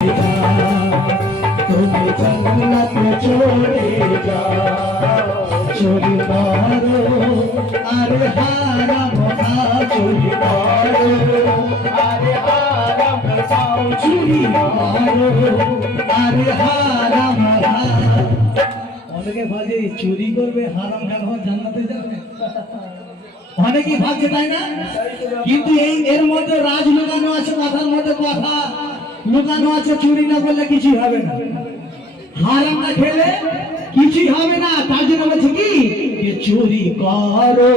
তুমি জান্নাতে চলে যাও, চুরি করো আর হারাম খাও, চুরি করো আর হারাম খাও, চুরি করো আর হারাম খাও। অনেকে ভাবে চুরি করবে হারাম খাওয়া জান্নাতে যাবে, অনেকেই ভাবছে তাই না? কিন্তু এর মধ্যে রাজ লুকানো আছে, কথার মধ্যে কথা লুকানো আছে। চুরি না করলে কিছুই হবে না, হারাম না খেলে কিছুই হবে না। তার জন্য বলছে কি, চুরি করো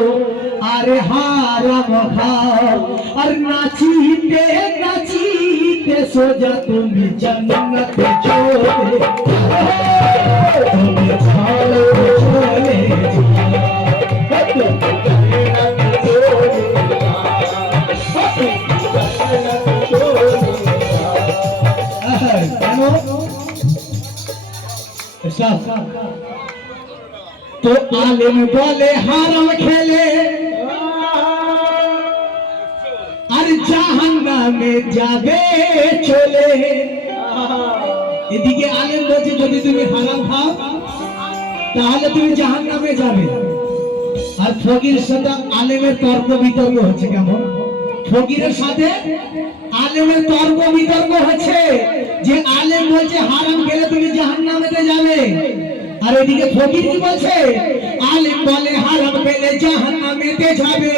আর হারাম খাও, আর নাচিতে নাচিতে সোজা তুমি জান্নাতে চলে যাও, তুমি চলে চলে তো আলেম বলে হারাম খেলে আর জাহান্নামে যাবে চলে। এদিকে আলেম বলছে যদি তুমি হারাম খাও তাহলে তুমি জাহান্নামে যাবে। আর ফকির সাথে আলেমের তর্ক বিতর্ক হচ্ছে। কেমন? ফকিরের সাথে আলেমের তর্ক বিতর্ক হচ্ছে যে আলেম বলছে হারাম খেলে তুমি জাহান্নামেতে যাবে, আর এদিকে ফকির কি বলছে, আলেম বলে হারাম খেলে জাহান্নামেতে যাবে,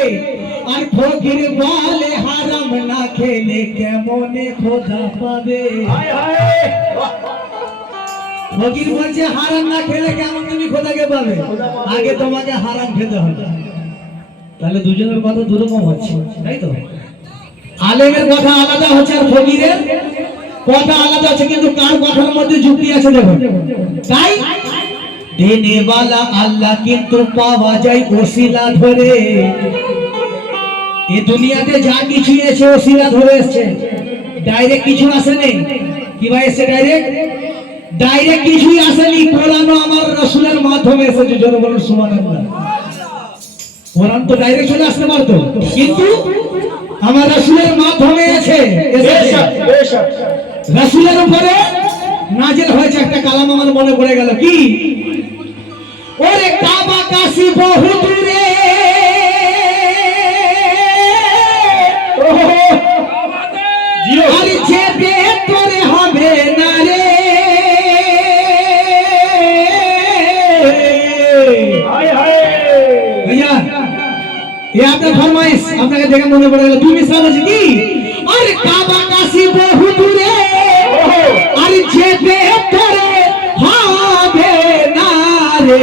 আর ফকির বলে হারাম না খেলে কেমনে খোদা পাবে। ফকির বলছে হারাম না খেলে কেমন তুমি খোদাকে পাবে, আগে তোমাকে হারাম খেতে হবে। তাহলে দুজনের কথা দুরকম হচ্ছে, তাই তো? আলেমের কথা আলাদা হচ্ছে আর ফকিরের কথা আলাদা হচ্ছে, কিন্তু কার কথার মধ্যে যুক্তি আছে দেখো। তাই দেনেওয়ালা আল্লাহ কিন্তু পাওয়া যায় ওসিলা ধরে। এই দুনিয়াতে যা কিছু এসে ওসিলা ধরে এসছে, ডাইরেক্ট কিছু আসেনি। কি ভাই এসে ডাইরেক্ট কিছুই আসেনি। কোরআন আমার রাসূলের মাধ্যমে এসেছে। জোরে বলুন সুবহানাল্লাহ। কোরআন তো ডাইরেক্ট চলে আসতে পারতো, কিন্তু আমার রাসূলের মাধ্যমে এসেছে। রাসূলের উপরে নাজিল হয়েছে একটা কালাম, আমার মনে পড়ে গেল। কি? ওরে কাবা কাশি বহু দূরে, আর যেতে তোরে হবে না রে, আপনার ফরমাইশ আপনাকে দেখে মনে পড়ে গেল। তুমি বলছে কি, আরে কাবা কাশি বহু দূরে, আর যেতে তোরে হবে না রে,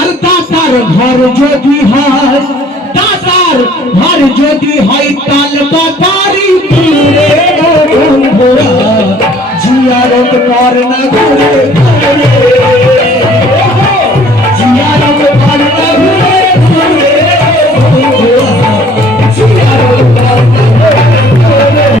আর দাতার ঘর যদি হয়, দাতার ঘর যদি হয় তাল বাতারি দূরে, জিয়ারত কর না ঘুরে।